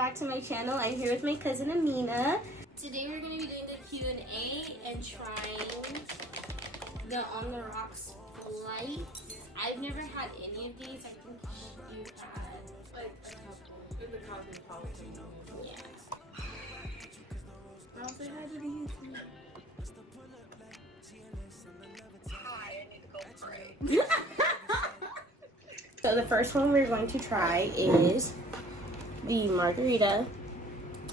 back to my channel. I'm here with my cousin Amina. Today we're going to be doing the Q&A and trying the On the Rocks flight. I've never had any of these. I think you had like a couple. It's a cosmopolitan. Yeah. I'll say hi to the YouTube. Hi, I need to go pray. So the first one we're going to try is the margarita.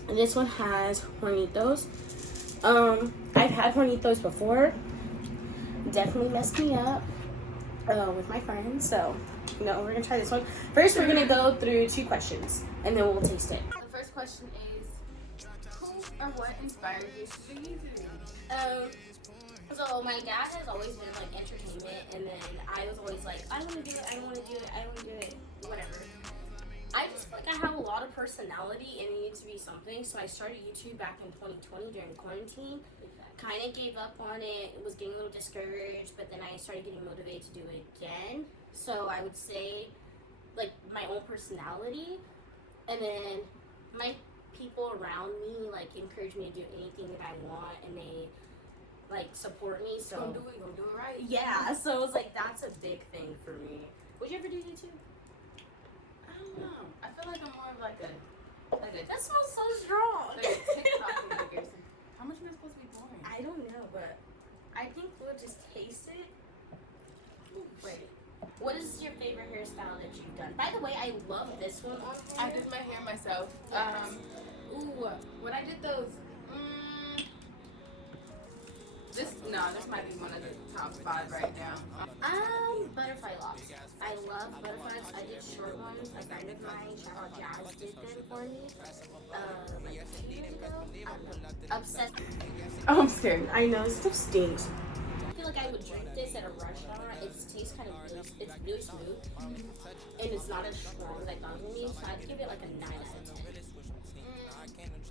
This one has hornitos. I've had hornitos before. Definitely messed me up with my friends. So, no, we're gonna try this one. First, we're gonna go through 2 questions, and then we'll taste it. The first question is, who or what inspired you to do YouTube? So my dad has always been like entertainment, and then I was always like, I want to do it, I want to do it, I want to do it, whatever. I just feel like I have a lot of personality and it needs to be something, so I started YouTube back in 2020 during quarantine. Kind of gave up on it, was getting a little discouraged, but then I started getting motivated to do it again. So I would say like my own personality, and then my people around me like encourage me to do anything that I want, and they like support me. So Gonna do it right. yeah, so it was like that's a big thing for me. Would you ever do YouTube? I don't know. I feel like I'm more of like a That smells so strong. like a TikTok maker. How much am I supposed to be pouring? I don't know, but I think we'll just taste it. Wait, what is your favorite hairstyle that you've done? By the way, I love this one on I here. did my hair myself. When I did those, this might be one of the top 5 right now. Butterfly locks. I love butterflies. I did short ones. A friend of mine, shout out Jazz, did them for me. Like 2 years ago. I'm obsessed. Oh, I'm scared. I know, this stuff stinks. I feel like I would drink this at a restaurant. It tastes kind of really, it's really smooth. And it's not as strong as I thought it would be, so I'd give it like a 9 out of 10.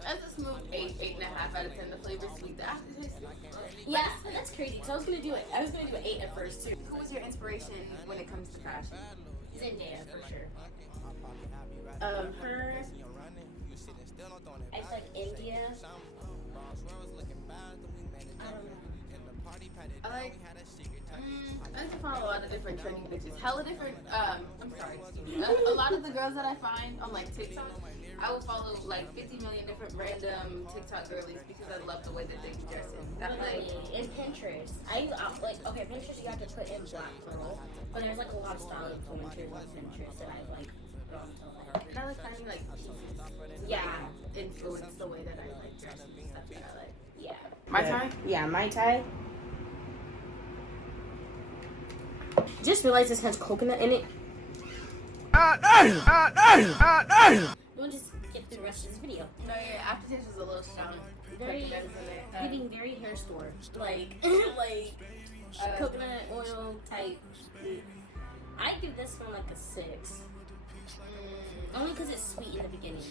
That's a smooth 8.5 out of 10. The flavor's sweet. The aftertaste is good. Yeah, that's crazy. So I was gonna do it. I was gonna do 8 at first too. Who was your inspiration when it comes to fashion? Zendaya for sure. Her. I like India. I don't know. I like to follow a lot of different trendy bitches. Hella different, I'm sorry, excuse me. A lot of the girls that I find on like TikTok, I will follow like 50 million different random TikTok girlies because I love the way that they be dressing. That like, and Pinterest. I like, okay, Pinterest you have to put in black girl, but there's like a lot of style influencers on Pinterest that I like gone to like. and I like finding like pieces Yeah. influence the way that I like dress and stuff that I like. Yeah. My time? Yeah, Mai Tai. Just realized this has coconut in it. We'll just get through the rest of this video. No, your aftertaste was a little strong. Very, giving very hair store. Like, like coconut oil type. I give this one like a 6. Only because it's sweet in the beginning.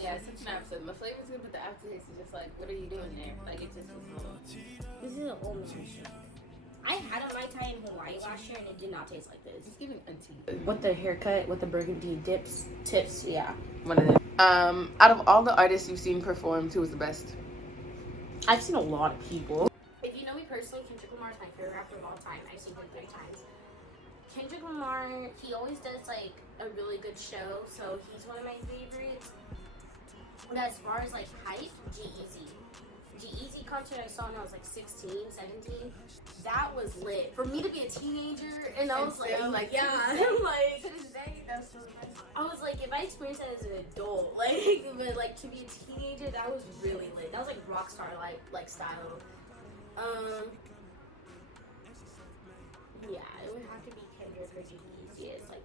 Yeah, 6.5%. My flavor's good, but the aftertaste is just like, what are you doing there? Like, it just was wrong. This is an old man shit. I had a Mai Tai in Hawaii last year and it did not taste like this. It's giving auntie. With the haircut, with the burgundy tips, yeah. One of them. Out of all the artists you've seen perform, who was the best? I've seen a lot of people. If you know me personally, Kendrick Lamar is my favorite rapper of all time. I've seen him 3 times. Kendrick Lamar, he always does like a really good show, so he's one of my favorites. And as far as like hype, G-Eazy. G-Eazy concert I saw when I was like 16, 17. That was lit. For me to be a teenager, and I was like, yeah, like, to this day, that's really nice. I was like, if I experienced that as an adult, like, but like to be a teenager, that was really lit. That was like rock star like style. Yeah, it would have to be Kendrick or G-Eazy. It's like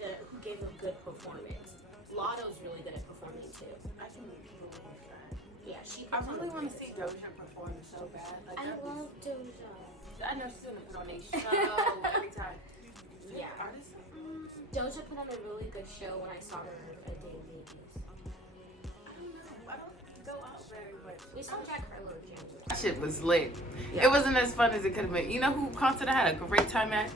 who gave a good performance. Lotto's really good at performing too. I think people like that. Yeah, she. I really want to see Doja perform so bad. Like, I love Doja. I know she's gonna put on a show every time. Yeah. Artist? Doja put on a really good show when I saw her at Day of Babies. I don't know. I don't go out very much. We saw Jack Harlow too. That shit was lit. Yeah. It wasn't as fun as it could have been. You know who concert I had a great time at?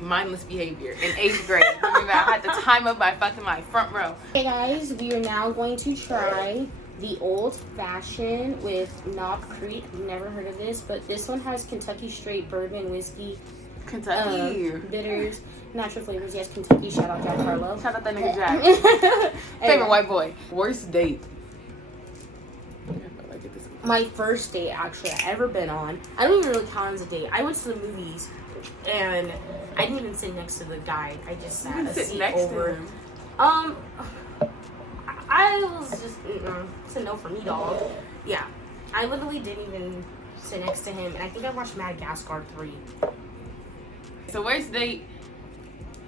mindless behavior in 8th grade. Remember, I had to time up my front row. Hey guys, we are now going to try the old fashioned with Knob Creek. Never heard of this, but this one has Kentucky straight bourbon whiskey, Kentucky. bitters, natural flavors. Yes, Kentucky. Shout out Jack Harlow. Shout out that nigga Jack. Favorite white boy. Worst date. My first date actually I ever been on. I don't even really count as a date. I went to the movies and I didn't even sit next to the guy. I just sat a seat over. I was just it's a no for me, dog. Yeah, I literally didn't even sit next to him, and I think I watched Madagascar 3. So worst date.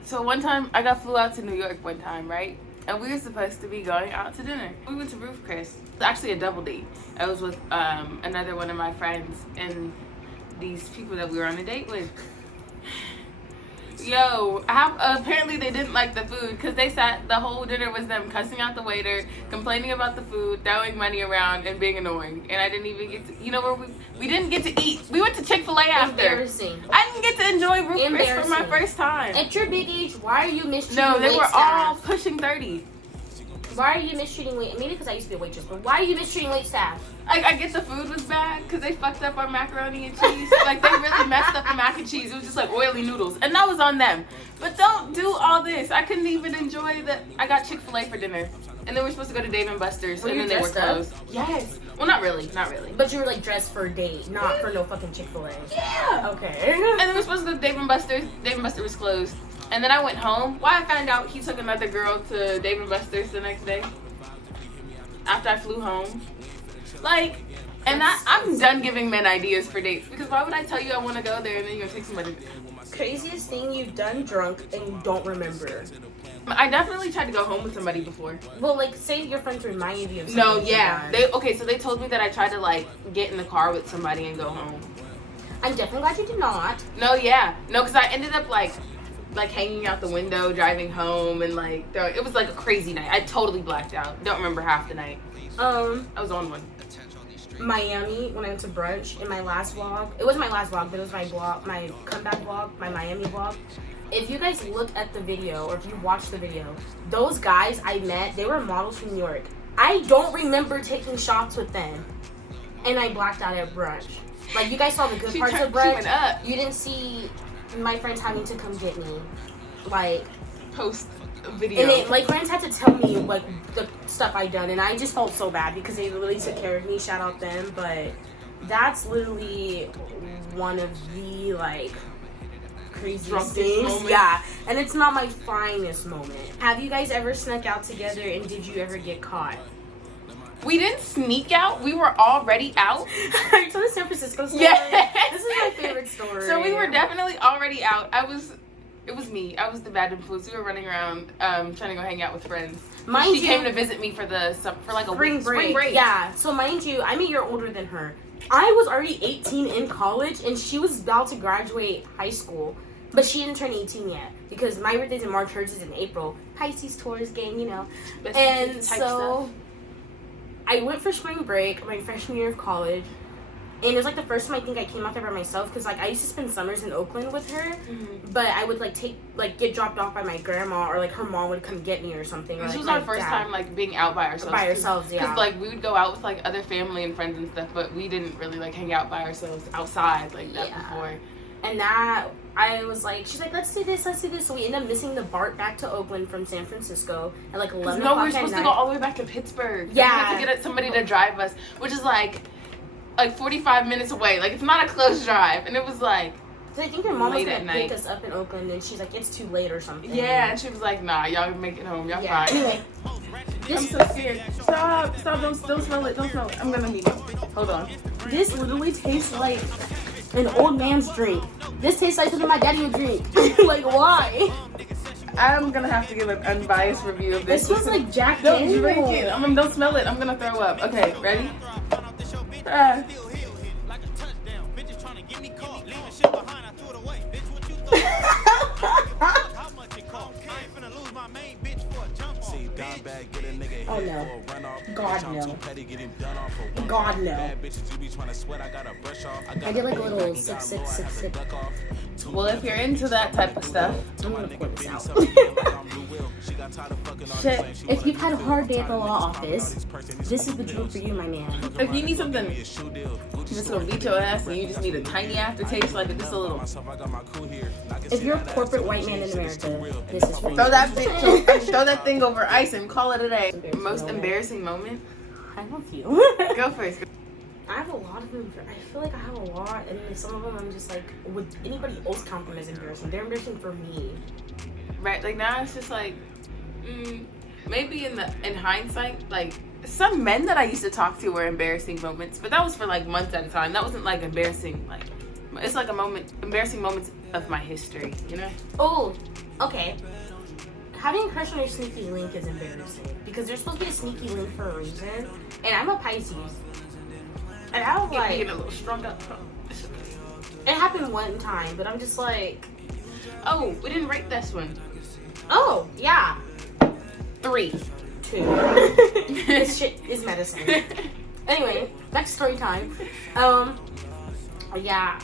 So one time I got flew out to New York one time, right? And we were supposed to be going out to dinner. We went to Ruth Chris. It was actually a double date. I was with another one of my friends and these people that we were on a date with. Yo, apparently they didn't like the food because they sat, the whole dinner was them cussing out the waiter, complaining about the food, throwing money around, and being annoying. And I didn't even get to, you know, where we didn't get to eat. We went to Chick-fil-A after. Embarrassing. I didn't get to enjoy Ruth Chris for my first time. At your big age, why are you mistreating No, they wait were staff? all pushing 30. Why are you mistreating wait? Maybe because I used to be a waitress, but why are you mistreating wait staff? I get the food was bad because they fucked up our macaroni and cheese. Like, they really messed up the mac and cheese. It was just like oily noodles. And that was on them. But don't do all this. I couldn't even enjoy that. I got Chick-fil-A for dinner. And then we were supposed to go to Dave & Buster's. Were and you then they were dressed up? closed. Yes. Well, not really. Not really. But you were like dressed for a date, not for no fucking Chick-fil-A. Yeah. Okay. And then we were supposed to go to Dave & Buster's. Dave & Buster's was closed. And then I went home. Why I found out he took another girl to Dave & Buster's the next day. After I flew home. Like, and I'm done giving men ideas for dates. Because why would I tell you I want to go there and then you're going to take somebody? Craziest thing you've done drunk and you don't remember? I definitely tried to go home with somebody before. Well, like, say your friends reminded you of something. No, yeah. So they told me that I tried to, like, get in the car with somebody and go home. I'm definitely glad you did not. No, yeah. No, because I ended up, like hanging out the window, driving home, and, like, it was, like, a crazy night. I totally blacked out. Don't remember half the night. I was on one. Miami, when I went to brunch, in my last vlog. It wasn't my last vlog, but it was my vlog, my comeback vlog, my Miami vlog. If you guys look at the video, or if you watch the video, those guys I met, they were models from New York. I don't remember taking shots with them. And I blacked out at brunch. Like, you guys saw the good parts of brunch. You didn't see my friends having to come get me. Like, post video. And it, like, friends had to tell me, like, the stuff I done. And I just felt so bad because they literally took care of me. Shout out them. But that's literally one of the, like, craziest things. Moment. Yeah. And it's not my finest moment. Have you guys ever snuck out together and did you ever get caught? We didn't sneak out. We were already out. So the San Francisco story. Yes. This is my favorite story. So we were definitely already out. It was me. I was the bad influence. We were running around trying to go hang out with friends. She came to visit me for like a spring break. Yeah. So mind you, I'm a year older than her. I was already 18 in college, and she was about to graduate high school, but she didn't turn 18 yet because my birthday's in March, hers is in April. Pisces, Taurus gang, you know. And so I went for spring break my freshman year of college. And it was like the first time I think I came out there by myself because like I used to spend summers in Oakland with her, but I would get dropped off by my grandma or like her mom would come get me or something. This was our first time like being out by ourselves. By ourselves, yeah. Because like we would go out with like other family and friends and stuff, but we didn't really like hang out by ourselves outside like that before. And that I was like, she's like, let's do this. So we ended up missing the BART back to Oakland from San Francisco at like 11 o'clock. No, we were supposed to go all the way back to Pittsburgh. Yeah, we had to get somebody to drive us, which is like 45 minutes away. Like, it's not a close drive. And it was like, so I think your mom was gonna pick us up in Oakland, and she's like, it's too late or something. Yeah, and she was like, nah, y'all can make it home. Y'all fine. Anyway, I'm so scared. Stop, don't smell it. Don't smell it. I'm gonna need it. Hold on. This literally tastes like an old man's drink. This tastes like something my daddy would drink. Like, why? I'm gonna have to give an unbiased review of this. This smells like Jack Don't Daniels. drink it. Don't smell it. I'm gonna throw up. Okay, ready? Oh no. God no. God no. I did like a little sip. Well, if you're into that type of stuff, I'm gonna pour this out. shit. If you've had a hard day at the law office, this is the drink for you, my man. If you need something just gonna beat your ass and you just need a tiny aftertaste, like just a little. If you're a corporate white man in America, this is for you. Throw that thing over ice and call it a day. Most embarrassing moment? I love you. Go first. I have a lot of them. I feel like I have a lot, and some of them I'm just like, would anybody else count them as embarrassing? They're embarrassing for me. Right, like now it's just like, maybe in hindsight, like some men that I used to talk to were embarrassing moments, but that was for like months at a time. That wasn't like embarrassing, like it's like embarrassing moments of my history, you know? Oh, okay. Having a crush on your sneaky link is embarrassing because there's supposed to be a sneaky link for a reason, and I'm a Pisces, and I was like, getting a little strung up. it happened one time, but I'm just like, oh, we didn't rate this one. oh yeah, 3. 2. This shit is medicine. Anyway, back to story time. Yeah,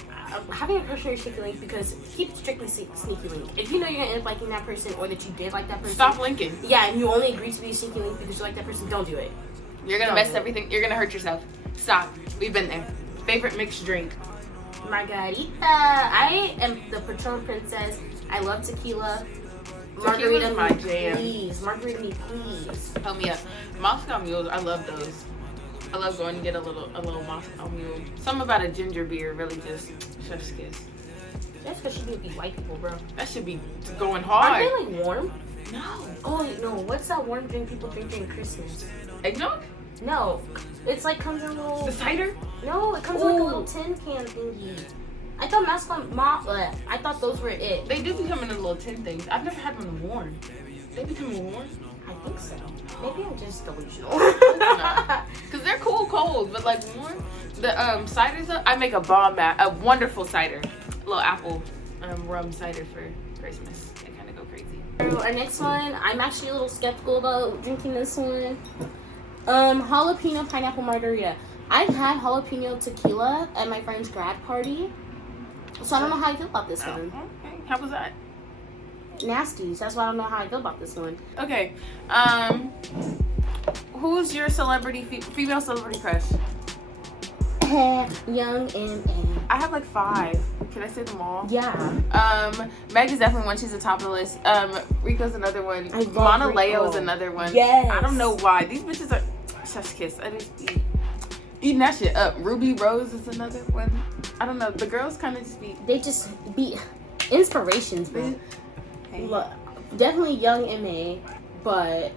having a crush on your sneaky link because keep it strictly sneaky link. If you know you're gonna end up liking that person or that you did like that person, Stop linking. Yeah, and you only agreed to be a sneaky link because you like that person, don't do it. You're gonna mess everything. You're gonna hurt yourself. Stop. We've been there. Favorite mixed drink? Margarita. I am the Patron princess. I love tequila. Margarita Tequila's my me, jam. please. Margarita me, please. Help me up. Moscow mules. I love those. I love going to get a little Moscow mule. Something about a ginger beer really just chef's kiss. That's because she would be white people, bro. That should be going hard. Aren't they like warm? No. Oh no, what's that warm drink people drink during Christmas? Eggnog? No, it's like comes in a little. The cider? No, it comes in like a little tin can thingy. I thought I thought those were it. They do become in a little tin things. I've never had one warm. They become warm? I think so. Maybe I'm just delusional. Because they're cold, but like warm. The ciders, I make a wonderful cider. A little apple rum cider for Christmas. They kind of go crazy. Our next one, I'm actually a little skeptical about drinking this one. Jalapeno pineapple margarita. I've had jalapeno tequila at my friend's grad party, so I don't know how I feel about this one. Okay. How was that? Nasty. So that's why I don't know how I feel about this one. Okay. Who's your female celebrity crush? Young and I have like 5. Can I say them all? yeah. Meg is definitely one. She's the top of the list. Rico's another one. I love Mana Rico. Leo is another one. Yes. I don't know why. These bitches are chef's kiss. I just eating that shit up. Ruby Rose is another one. I don't know. The girls kind of just be. They just be inspirations, bro. Hey. Look, definitely Young M.A., but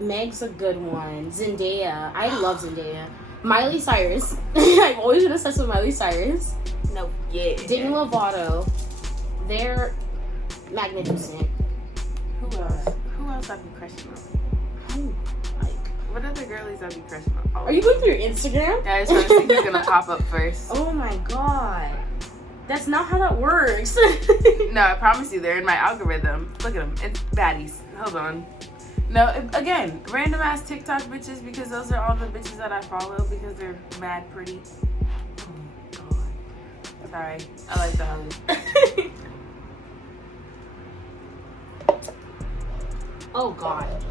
Meg's a good one. Zendaya. I love Zendaya. Miley Cyrus. I've always been obsessed with Miley Cyrus. No. Yeah. Demi Lovato. They're magnificent. Who else? Who else I've been crushing on? Like, what other girlies I've been crushing on? Are you going through your Instagram? Yeah, I just want to see who's gonna pop up first. Oh my god. That's not how that works. No, I promise you, they're in my algorithm. Look at them. It's baddies. Hold on. No, again, random ass TikTok bitches because those are all the bitches that I follow because they're mad pretty. Oh my god. Sorry. I like that. Oh god.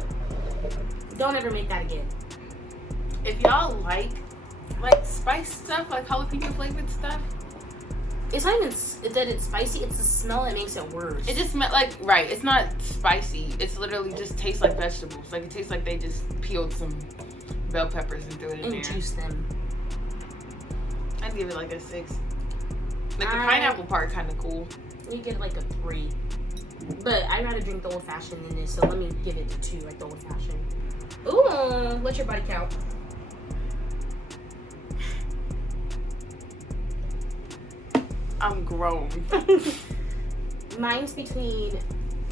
Don't ever make that again. If y'all like spice stuff, like jalapeno flavored stuff, It's not even that it's spicy, it's the smell that makes it worse. it just smell like, right, it's not spicy. It's literally just tastes like vegetables. Like it tastes like they just peeled some bell peppers and threw it in and there. juice them. I'd give it like a 6. Like the pineapple part kind of cool. You get like a 3. But I'd rather drink the old fashioned than this, so let me give it a 2, like the old fashioned. Ooh, what's your body count? I'm grown. Mine's between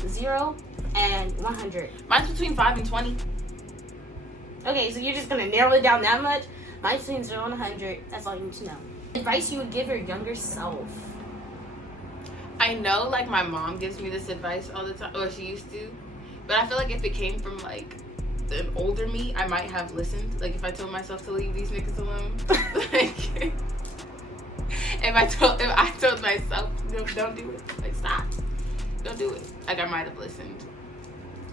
0 and 100. Mine's between 5 and 20. Okay, so you're just gonna narrow it down that much? Mine's between 0 and 100. That's all you need to know. Advice you would give your younger self. I know, like, my mom gives me this advice all the time, or she used to, but I feel like if it came from, like, an older me, I might have listened. Like, if I told myself to leave these niggas alone, like, if I told myself, no, don't do it. Like, stop. Don't do it. Like, I might have listened.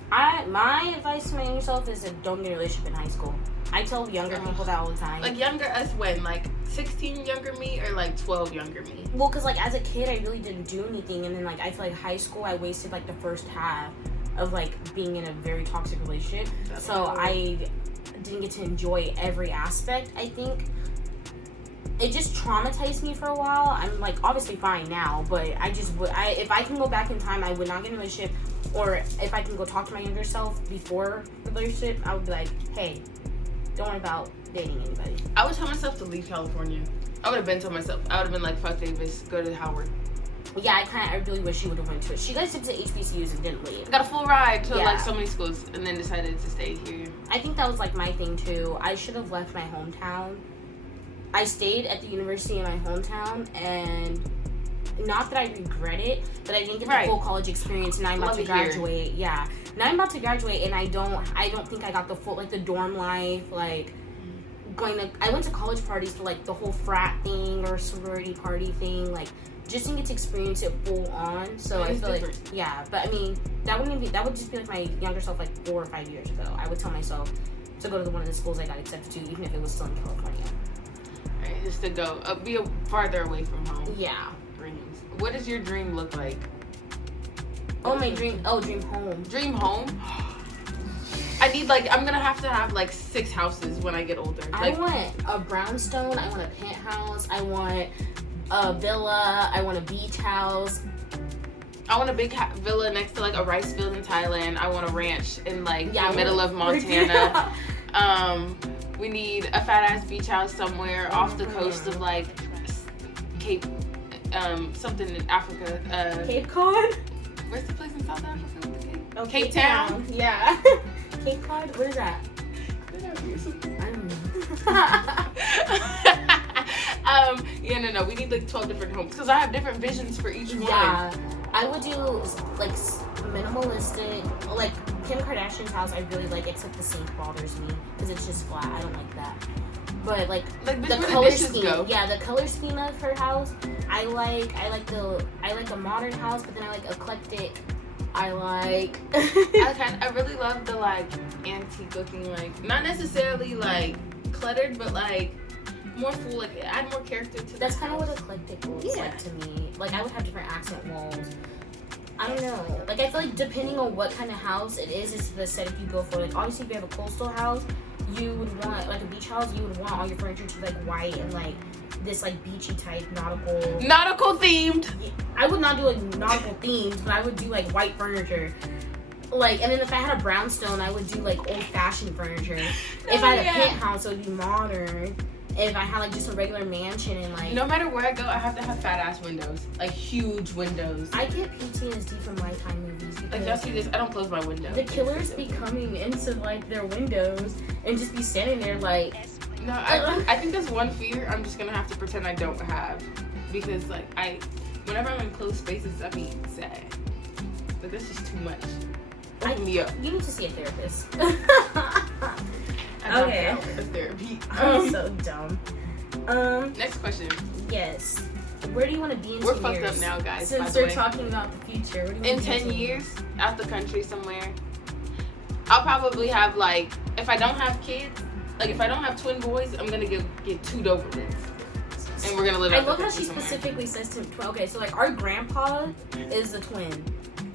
My advice to my younger self is to don't get a relationship in high school. I tell younger people that all the time. Like, younger us when? Like, 16 younger me or, like, 12 younger me? Well, because, like, as a kid, I really didn't do anything. And then, like, I feel like high school, I wasted, like, the first half of, like, being in a very toxic relationship. So I didn't get to enjoy every aspect, I think. It just traumatized me for a while. I'm, like, obviously fine now. But I just would... if I can go back in time, I would not get in a relationship. Or if I can go talk to my younger self before the relationship, I would be like, hey... Don't worry about dating anybody. I would tell myself to leave California. I would have been told myself. I would have been like, fuck Davis, go to Howard. Yeah, I really wish she would have went to it. She got to HBCUs and didn't leave. I got a full ride to like so many schools and then decided to stay here. I think that was like my thing too. I should have left my hometown. I stayed at the university in my hometown, and not that I regret it, but I didn't get the full college experience, and I'm about to graduate. Yeah. Now I'm about to graduate, and I don't think I got the full, like, the dorm life, like, I went to college parties for, like, the whole frat thing or sorority party thing, like, just didn't get to experience it full on, so I feel like, but I mean, that would just be, like, my younger self, like, 4 or 5 years ago. I would tell myself to go to one of the schools I got accepted to, even if it was still in California. Right, just to go, be farther away from home. Yeah. Dreams. What does your dream look like? Oh, my dream home. Dream home? I need, like, I'm gonna have to have, like, 6 houses when I get older. Like, I want a brownstone, I want a penthouse, I want a villa, I want a beach house. I want a big villa next to, like, a rice field in Thailand. I want a ranch in, like, the middle of Montana. We need a fat-ass beach house somewhere off the coast of, like, Cape, something in Africa. Cape Cod? Where's the place in South Africa with the Cape? Oh, Cape Town? Yeah. Cape Cod? What is that? I don't know. Yeah, no. We need like 12 different homes because I have different visions for each one. Yeah. I would do like minimalistic, like Kim Kardashian's house. I really like, except the sink bothers me because it's just flat. I don't like that. But like the color scheme, the color scheme of her house, I like a modern house, but then I like eclectic. I really love the like antique looking, like not necessarily like cluttered, but like more full, like add more character to. That's kind of what eclectic looks like to me. Like I would have different accent walls. I don't know. Like I feel like depending on what kind of house it is the setup you go for. Like obviously if you have a coastal house, you would want like a beach house. You would want all your furniture to be like white and like this like beachy type nautical themed. I would not do a nautical themed, but I would do like white furniture. Like, and then if I had a brownstone, I would do like old fashioned furniture. If I had a penthouse, it would be modern. If I had like just a regular mansion and like no matter where I go, I have to have fat ass windows, like huge windows. I get PTSD from Lifetime movies. Like y'all see this, I don't close my window. The killers be coming into like their windows and just be standing there like. No, I think that's one fear I'm just gonna have to pretend I don't have, because like whenever I'm in closed spaces, I be sad. Like that's just too much. Open me up. You need to see a therapist. Okay. That's therapy. I'm so dumb. Next question. Yes. Where do you want to be in 10 years? We're fucked up now, guys. Since we're talking about the future, where do you want to be in 10 years? Out the country somewhere. I'll probably have like, if I don't have kids, like if I don't have twin boys, I'm gonna get 2 Dobermans. And we're gonna live out the country somewhere. I love how she specifically says twin. Okay, so like our grandpa is a twin.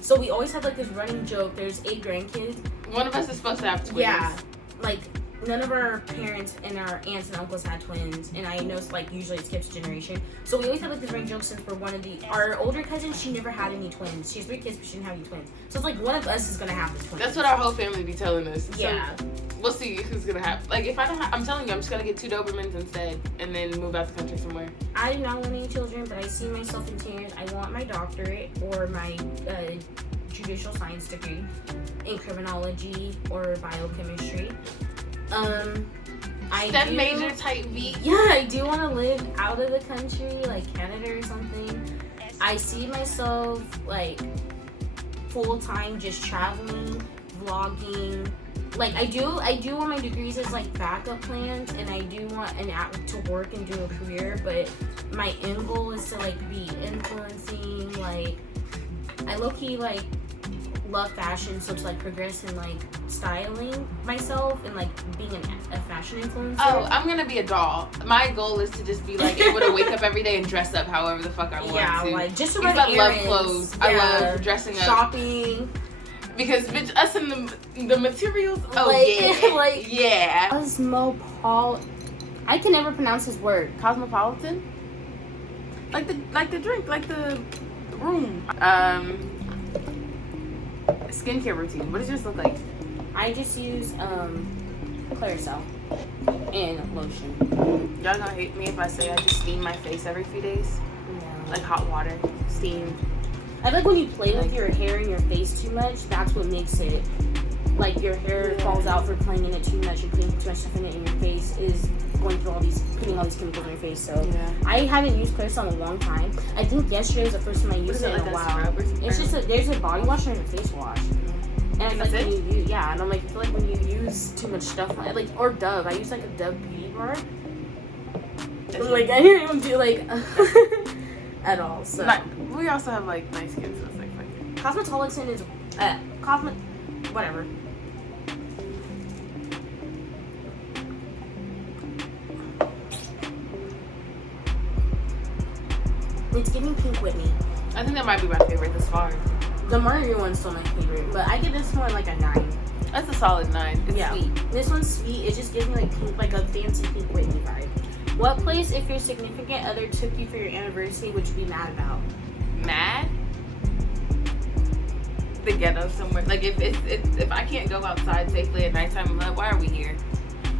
So we always have like this running joke. There's 8 grandkids. One of us is supposed to have twins. Yeah. Like none of our parents and our aunts and uncles had twins, and I know like usually it skips a generation. So we always have like this running joke since we're one of our older cousin. She never had any twins. She has 3 kids, but she didn't have any twins. So it's like one of us is gonna have the twins. That's what our whole family be telling us. Yeah. So we'll see who's gonna have. Like if I don't, I'm telling you, I'm just gonna get 2 Dobermans instead, and then move out the country somewhere. I do not want any children, but I see myself in 10 years. I want my doctorate or my judicial science degree in criminology or biochemistry. STEM major type V. Yeah, I do want to live out of the country, like Canada or something. I see myself like full time just traveling, vlogging, like I do want my degrees as like backup plans, and I do want to work and do a career, but my end goal is to like be influencing. Like I low-key like love fashion, so to like progress in like styling myself and like being a fashion influencer. Oh, I'm gonna be a doll. My goal is to just be like able to wake up every day and dress up however the fuck I want to. Yeah, like just to because run I errands. love clothes. Yeah. I love dressing up. Shopping. Because bitch, us and the materials. Oh like, yeah, like yeah. I can never pronounce his word. Cosmopolitan. Like the drink, like the room. Skincare routine. What does yours look like? I just use Claricel and lotion. Y'all gonna hate me if I say I just steam my face every few days? No. Like hot water, steam. I feel like when you play with your hair and your face too much, that's what makes it. Like your hair falls out for playing in it too much. You're putting too much stuff in it, and your face is going through putting all these chemicals in your face. So I haven't used Claricel in a long time. I think yesterday was the first time I used it in a while. It's just there's a body wash and a face wash. And I feel like when you use, and I'm like, I feel like when you use too much stuff, like or Dove, I use like a Dove beauty bar. Like I didn't even do like at all. So we also have like nice skin, so it's like fine. Cosmopolitan is whatever. It's giving Pink Whitney. I think that might be my favorite this far. The Margarita one's still my favorite, but I give this one like a 9. That's a solid 9. It's sweet. This one's sweet. It just gives me like pink, like a fancy Pink Whitney vibe. What place, if your significant other took you for your anniversary, would you be mad about? Mad? The ghetto somewhere. Like if I can't go outside safely at nighttime, I'm like, why are we here?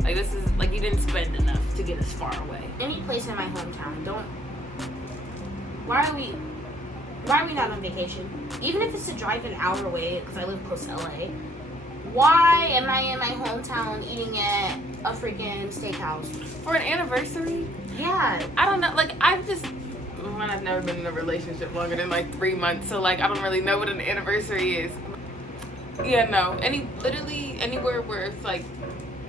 Like this is like you didn't spend enough to get us far away. Any place in my hometown. Why are we not on vacation? Even if it's to drive an hour away, because I live close to LA. Why am I in my hometown eating at a freaking steakhouse? For an anniversary? Yeah. I don't know. Like, I've never been in a relationship longer than like 3 months, so like I don't really know what an anniversary is. Yeah, no. Literally anywhere where it's like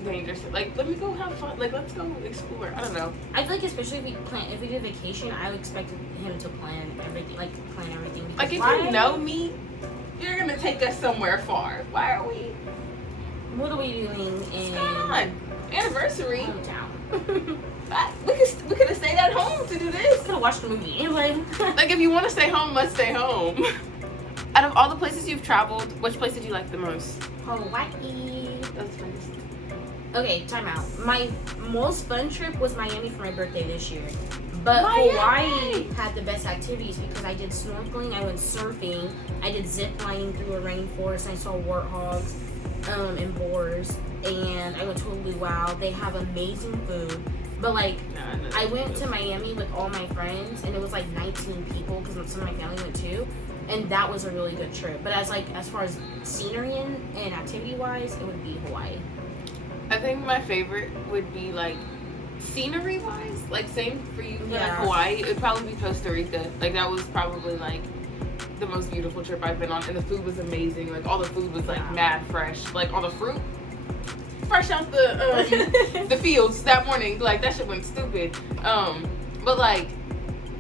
dangerous. Like, let me go have fun. Like, let's go explore. I don't know. I feel like especially if we do vacation, I would expect him to plan everything. Like if you know me, you're gonna take us somewhere far. Why are we? What are we doing in? Come on, anniversary. Hometown. We could have stayed at home to do this. Could have watched the movie. Like if you want to stay home, let's stay home. Out of all the places you've traveled, which place did you like the most? Hawaii. That's fun. Okay, time out. My most fun trip was Miami for my birthday this year. But Miami. Hawaii had the best activities because I did snorkeling, I went surfing, I did zip lining through a rainforest, I saw warthogs and boars, and I went to a luau. They have amazing food. But like, I went to Miami with all my friends, and it was like 19 people because some of my family went too. And that was a really good trip. But as far as scenery and activity wise, it would be Hawaii. I think my favorite would be like scenery wise, like same for you for like Hawaii. It would probably be Costa Rica. Like that was probably like the most beautiful trip I've been on, and the food was amazing. Like all the food was like mad fresh. Like all the fruit fresh out the fields that morning. Like that shit went stupid. But like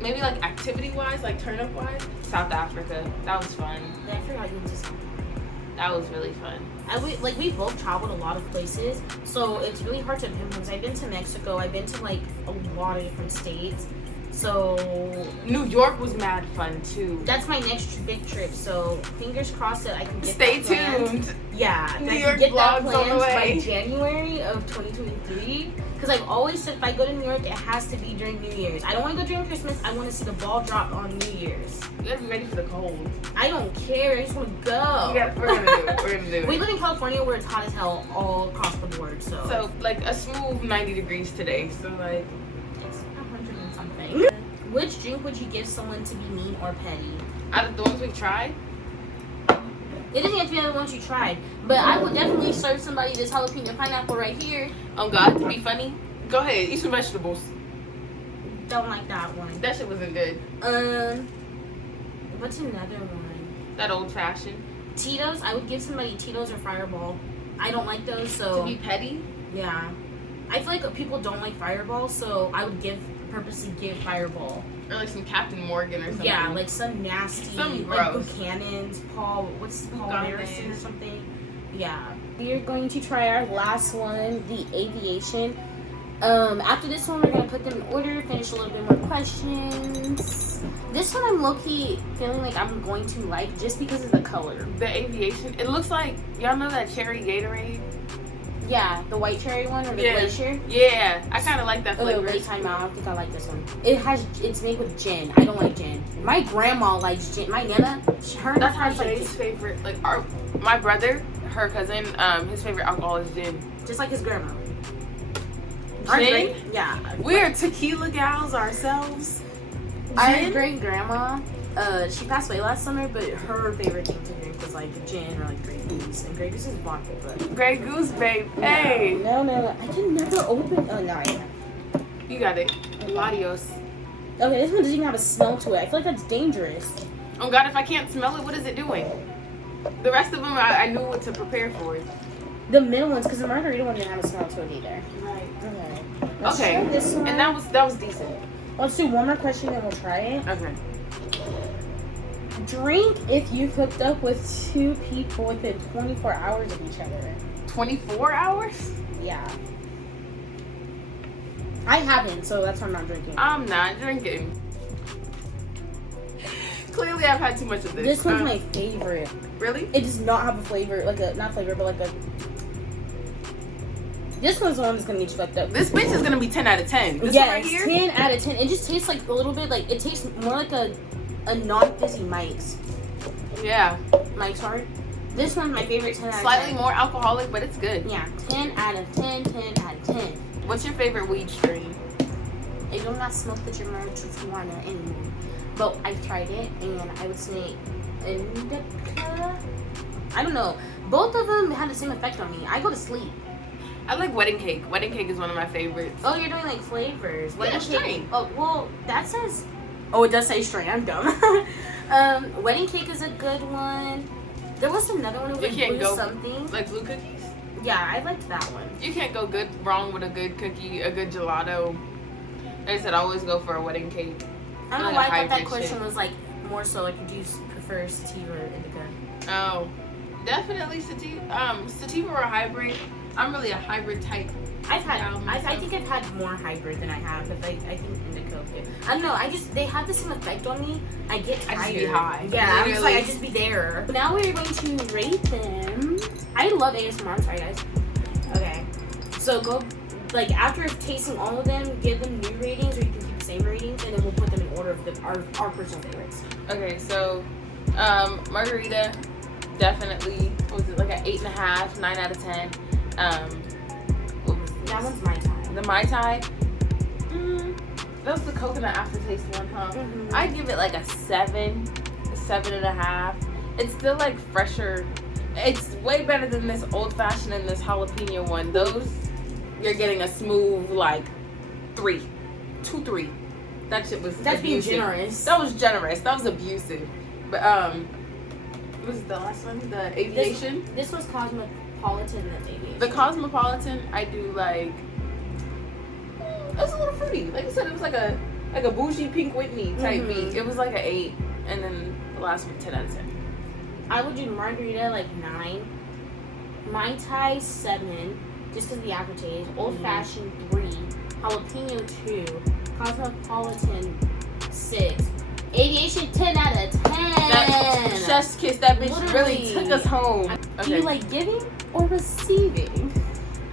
maybe like activity wise, like turn up wise, South Africa. That was fun. I forgot you went to South Africa. That was really fun. We both traveled a lot of places, so it's really hard to pinpoint. Because I've been to Mexico, I've been to like a lot of different states. So New York was mad fun too. That's my next big trip. So fingers crossed that I can get Stay that tuned. Planned. Yeah, New I York can get that vlogs on the planned way. by January of 2023. Because I've always said if I go to New York, it has to be during New Year's. I don't want to go during Christmas. I want to see the ball drop on New Year's. You gotta be ready for the cold. I don't care. I just want to go. Yeah, we're gonna do it. We're gonna do it. We live in California where it's hot as hell all across the board. So like a smooth 90 degrees today. So like it's 100 and something. Which drink would you give someone to be mean or petty? out of the ones we've tried, It doesn't have to be the ones you tried, but I would definitely serve somebody this jalapeno pineapple right here. oh God, to be funny, go ahead, eat some vegetables. Don't like that one. That shit wasn't good. What's another one? That old fashioned. Tito's. I would give somebody Tito's or Fireball. I don't like those, To so be petty? yeah. I feel like people don't like Fireball, so I would purposely give Fireball. Or like some Captain Morgan or something. Yeah, like some nasty, Some like gross. Buchanan's, Paul Buchanan. Harrison or something. Yeah. We are going to try our last one, the aviation. After this one, we're going to put them in order, finish a little bit more questions. This one I'm low-key feeling like I'm going to like just because of the color. The aviation. It looks like, y'all know that cherry Gatorade? Yeah, the white cherry one or the Yeah. glacier. Yeah, I kind of like that Oh, flavor. wait, time out. I don't think I like this one. It's made with gin. I don't like gin. My grandma likes gin. My nana, her That's my friends like Jay's favorite. Like my brother, her cousin, his favorite alcohol is gin. just like his grandma. Our Gin? great, yeah. We're tequila gals ourselves. Our Gin? great grandma, she passed away last summer, but her favorite thing to drink was like gin or like Grey Goose. And Grey Goose is vodka, but Grey Goose, babe. Hey, no, I can never open. Oh no, I can't. you got it. Adios. Okay, this one doesn't even have a smell to it. I feel like that's dangerous. Oh God, if I can't smell it, what is it doing? The rest of them, I knew what to prepare for. The middle ones, because the margarita one didn't have a smell to it either. Right. Okay. Let's Okay. try this one. And that was decent. Let's do one more question, then we'll try it. Okay. Drink if you've hooked up with two people within 24 hours of each other. 24 hours? Yeah. I haven't, so that's why I'm not drinking. I'm not drinking. Clearly, I've had too much of this. This one's my favorite. Really? It does not have a flavor, not flavor, but like a. This one's the one that's gonna get you fucked up. This bitch is gonna be 10 out of 10. This yes, one right here? 10 out of 10. It just tastes like a little bit like it tastes more like a non-fizzy Mike's. Yeah. Mike's hard. This one's my favorite 10 out of 10. Slightly more alcoholic, but it's good. Yeah, 10 out of 10, 10 out of 10. What's your favorite weed strain? I do not smoke the marijuana anymore, but I've tried it, and I would say indica. I don't know. Both of them had the same effect on me. I go to sleep. I like wedding cake. Wedding cake is one of my favorites. Oh, you're doing like flavors. Yeah, Wedding strain. cake. Oh, well, that says. Oh, it does say strain. I'm dumb. Wedding cake is a good one. There was another one. It was You like can't blue go- something. Like blue cookies? Yeah, I liked that one. You can't go wrong with a good cookie, a good gelato. Like I said, I always go for a wedding cake. I don't know Like a why I thought that hybrid question shit. was like more so like, do you prefer sativa or indica? Oh, definitely sativa or a hybrid. I'm really a hybrid type. I've had. Yeah, I myself. think I've had more hybrid than I have, but like I think indica. I don't know. They have the same effect on me. I get I tired. just be high. Yeah, I'm just like I Literally. just be there. Now we're going to rate them. I love ASMR. I'm sorry, guys. Okay, so go like after tasting all of them, give them new ratings, or you can keep the same ratings, and then we'll put them in order of our personal favorites. Okay, so margarita, definitely. What was it, like an 8.5, 9 out of 10. What was this? That one's my time. The Mai Tai. That was the coconut aftertaste one, huh? Mhm. I give it like a 7, a 7.5. It's still like fresher. It's way better than this old fashioned and this jalapeno one. Those, you're getting a smooth like 3, 2, 3. That shit was That's being abusive. generous. That was generous. That was abusive. But what was the last one? The aviation. This was cosmopolitan. That's aviation. The cosmopolitan, I do like. It was a little fruity. Like I said, it was like a bougie Pink Whitney type Mhm. beat. It was like an 8, and then the last one 10 out of 10. I would do margarita like 9, Mai Tai 7, just because of the aftertaste. Old fashioned 3, jalapeno 2, cosmopolitan 6, aviation 10 out of 10. That chef's kiss, that bitch really Literally. took us home. Do you like giving or receiving?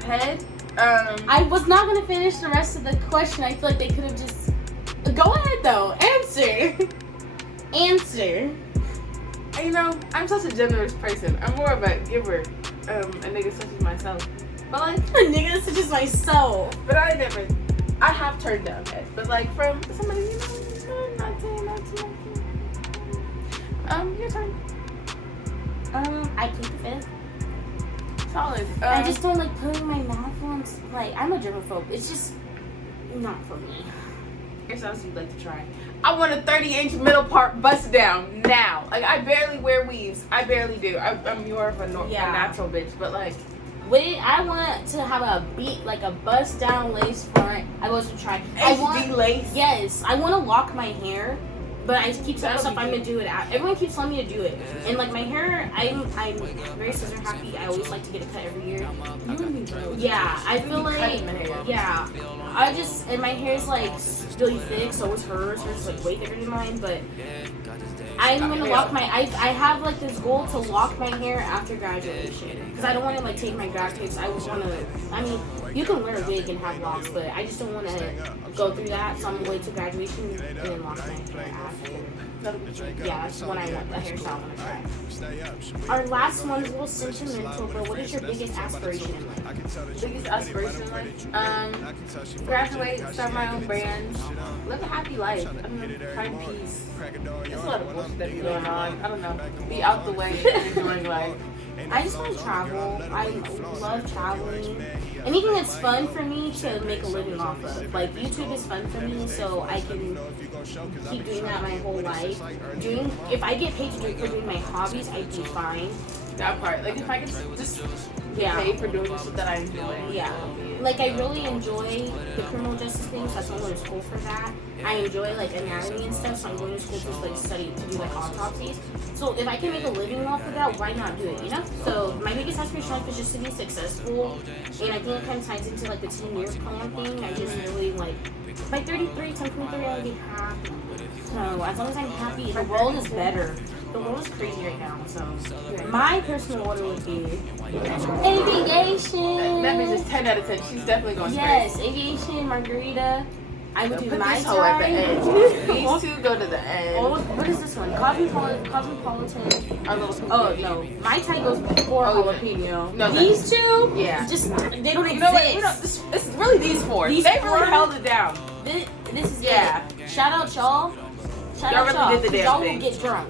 head? I was not gonna finish the rest of the question. I feel like they could have just. Go ahead though. Answer. Answer. You know, I'm such a generous person. I'm more of a giver. A nigga such as myself. But like, Nigga, this is just myself. but I have turned down head. But like from somebody, you know, not too. Your turn. I keep the fifth. Solid. I just don't like putting my mouth on. Like, I'm a germaphobe. It's just not for me. Here's what else you'd like to try. I want a 30-inch middle part bust down now. Like I barely wear weaves. I barely do. I'm more of a Yeah. natural bitch. But like, I want to have a like a bust down lace front. I wasn't trying. I want lace. Yes, I want to lock my hair, but I keep telling myself I'm gonna do it. Everyone keeps telling me to do it, and like my hair, I'm very scissor happy. I always like to get a cut every year. Yeah, I feel like yeah. And my hair is like really thick, so is hers. Hers is like way thicker than mine, but I'm gonna lock my. I have like this goal to lock my hair after graduation because I don't want to like take my grad tapes. I want to. I mean, you can wear a wig and have locks, but I just don't want to go through that. So I'm gonna wait till graduation and then lock my hair after. Yeah, that's when I want the hairstyle I want to try. Our last one is a little sentimental, but what is your biggest aspiration in life? Biggest aspiration in life? Graduate, start my own brand, live a happy life. I mean, find peace. There's a lot of bullshit that's going on. I don't know. Be out the way and enjoying life. I just want to travel. I love traveling. Anything that's fun for me to make a living off of. Like YouTube is fun for me, so I can keep doing that my whole life. If I get paid to do it for doing my hobbies, I'd be fine. That part. Like if I could just get paid for doing the shit that I enjoy. Yeah. Like I really enjoy the criminal justice things. That's why I go to school for that. I enjoy like anatomy and stuff, so I'm going to school to like study to do like autopsies. So if I can make a living off of that, why not do it? You know. So my biggest aspiration in life is just to be successful, and I think it kind of ties into like the 10-year plan thing. I just really like by 33, 23, I'll be happy. So as long as I'm happy, the world is better. The world is crazy right now. So my personal order would be aviation. That means just 10 out of 10. She's definitely going Yes, straight. aviation, margarita. I would do Put my this hoe at the time. end. These two go to the end. Oh, what is this one? Cosmopolitan. Our little Oh no, my tie goes before jalapeno. No, These two, yeah. just they don't You know what? exist. It's really these four. These they four? really held it down. This is Yeah. it. Shout out y'all. Shout Y'all out really y'all. did the 'Cause damn y'all thing. will get drunk.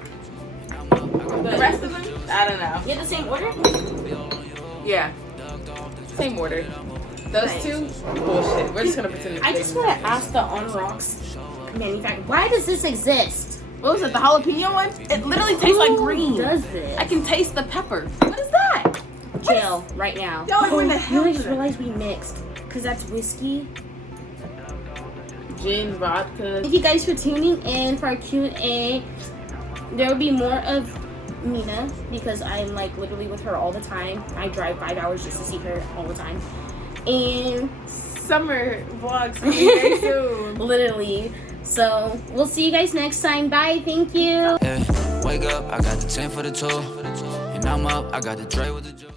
The rest of them, I don't know. You have the same order? Yeah. Same order. Those Nice. two, bullshit. We're just gonna pretend. I just want to ask the On Rocks manufacturer, why does this exist? What was it? The jalapeno one? It literally tastes like green. Does this? I can taste the pepper. What is that? Jail right now. Yo, like, when the hell I is just that? realized we mixed because that's whiskey. Gin, vodka. Thank you guys for tuning in for our Q&A. There will be more of Mina because I'm like literally with her all the time. I drive 5 hours just to see her all the time. And Summer vlogs very soon. literally. So we'll see you guys next time. Bye. Thank you. Yeah, wake up, I got the 10 for the 2. And I'm up, I got the tray with the juice.